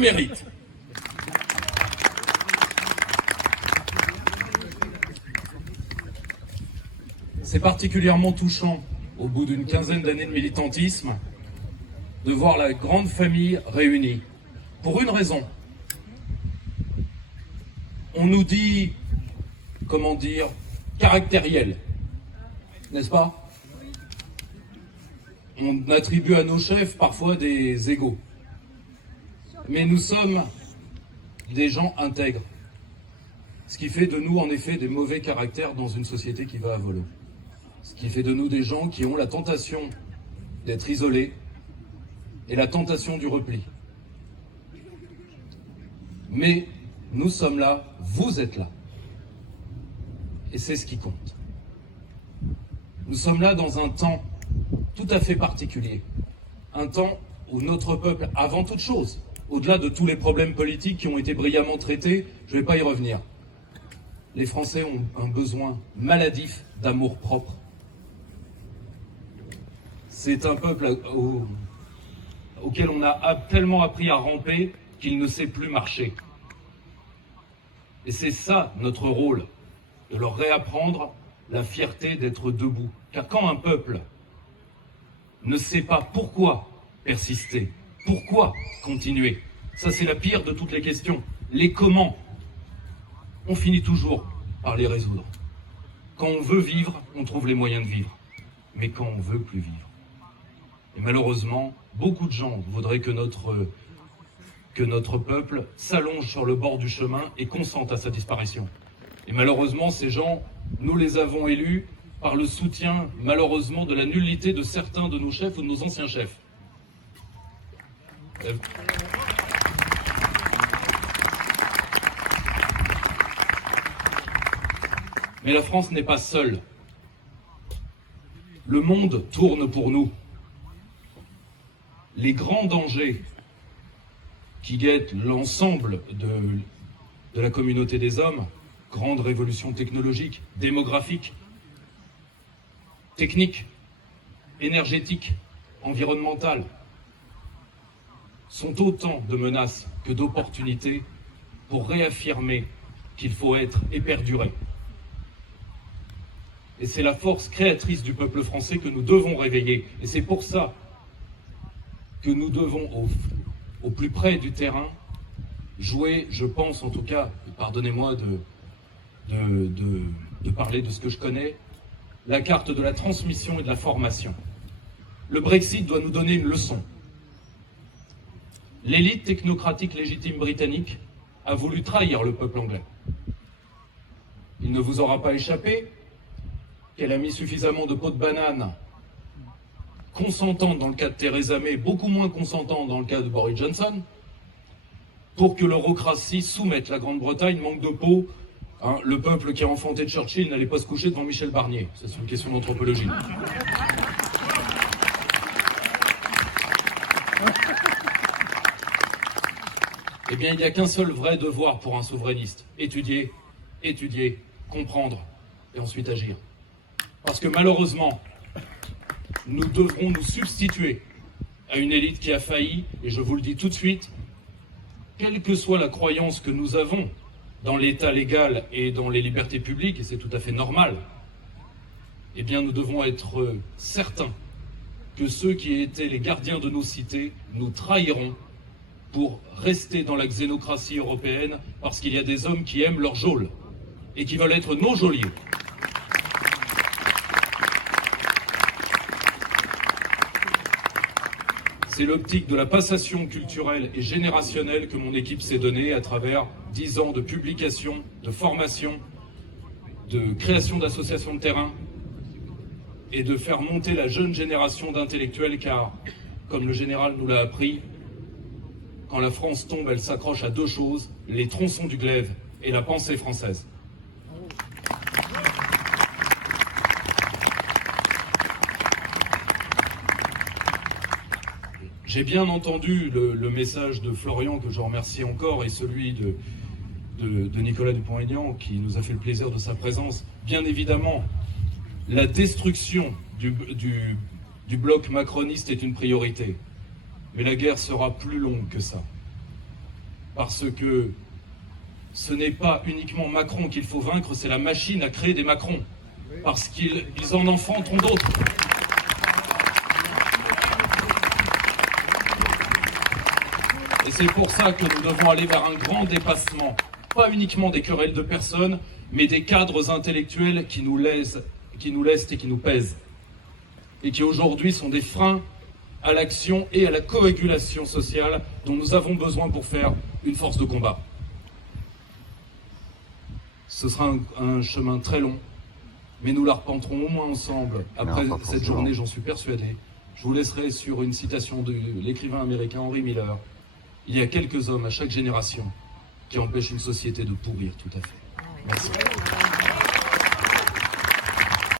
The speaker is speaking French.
mérite. C'est particulièrement touchant, au bout d'une quinzaine d'années de militantisme, de voir la grande famille réunie. Pour une raison. On nous dit, comment dire, caractériel, n'est-ce pas? On attribue à nos chefs parfois des égos. Mais nous sommes des gens intègres. Ce qui fait de nous, en effet, des mauvais caractères dans une société qui va à volo. Ce qui fait de nous des gens qui ont la tentation d'être isolés et la tentation du repli. Mais nous sommes là, vous êtes là. Et c'est ce qui compte. Nous sommes là dans un temps tout à fait particulier. Un temps où notre peuple, avant toute chose, au-delà de tous les problèmes politiques qui ont été brillamment traités, je ne vais pas y revenir. Les Français ont un besoin maladif d'amour propre. C'est un peuple auquel on a tellement appris à ramper qu'il ne sait plus marcher. Et c'est ça notre rôle, de leur réapprendre la fierté d'être debout. Car quand un peuple ne sait pas pourquoi persister, pourquoi continuer, ça c'est la pire de toutes les questions. Les comment, on finit toujours par les résoudre. Quand on veut vivre, on trouve les moyens de vivre. Mais quand on ne veut plus vivre. Et malheureusement, beaucoup de gens voudraient que notre peuple s'allonge sur le bord du chemin et consente à sa disparition. Et malheureusement, ces gens, nous les avons élus par le soutien, malheureusement, de la nullité de certains de nos chefs ou de nos anciens chefs. Mais la France n'est pas seule. Le monde tourne pour nous. Les grands dangers qui guettent l'ensemble de la communauté des hommes, grande révolution technologique, démographique, technique, énergétique, environnementale, sont autant de menaces que d'opportunités pour réaffirmer qu'il faut être et perdurer. Et c'est la force créatrice du peuple français que nous devons réveiller. Et c'est pour ça que nous devons, au plus près du terrain, jouer, je pense en tout cas, pardonnez-moi de parler de ce que je connais, la carte de la transmission et de la formation. Le Brexit doit nous donner une leçon. L'élite technocratique légitime britannique a voulu trahir le peuple anglais. Il ne vous aura pas échappé qu'elle a mis suffisamment de peau de banane consentante dans le cas de Theresa May, beaucoup moins consentante dans le cas de Boris Johnson, pour que l'eurocratie soumette la Grande-Bretagne, manque de peau. Le peuple qui a enfanté Churchill n'allait pas se coucher devant Michel Barnier. Ça, c'est une question d'anthropologie. Eh bien, il n'y a qu'un seul vrai devoir pour un souverainiste. Étudier, comprendre, et ensuite agir. Parce que malheureusement, nous devrons nous substituer à une élite qui a failli, et je vous le dis tout de suite, quelle que soit la croyance que nous avons dans l'État légal et dans les libertés publiques, et c'est tout à fait normal, eh bien nous devons être certains que ceux qui étaient les gardiens de nos cités nous trahiront pour rester dans la xénocratie européenne, parce qu'il y a des hommes qui aiment leur geôle et qui veulent être nos geôliers. C'est l'optique de la passation culturelle et générationnelle que mon équipe s'est donnée à travers 10 ans de publication, de formation, de création d'associations de terrain et de faire monter la jeune génération d'intellectuels, car, comme le général nous l'a appris, quand la France tombe, elle s'accroche à deux choses, les tronçons du glaive et la pensée française. J'ai bien entendu le message de Florian, que je remercie encore, et celui de Nicolas Dupont-Aignan, qui nous a fait le plaisir de sa présence. Bien évidemment, la destruction du bloc macroniste est une priorité. Mais la guerre sera plus longue que ça. Parce que ce n'est pas uniquement Macron qu'il faut vaincre, c'est la machine à créer des Macrons. Parce qu'ils en enfanteront d'autres. Et c'est pour ça que nous devons aller vers un grand dépassement, pas uniquement des querelles de personnes, mais des cadres intellectuels qui nous lestent et qui nous pèsent, et qui aujourd'hui sont des freins à l'action et à la coagulation sociale dont nous avons besoin pour faire une force de combat. Ce sera un chemin très long, mais nous l'arpenterons au moins ensemble. Après cette journée, j'en suis persuadé. Je vous laisserai sur une citation de l'écrivain américain Henry Miller. Il y a quelques hommes à chaque génération qui empêchent une société de pourrir tout à fait. Merci.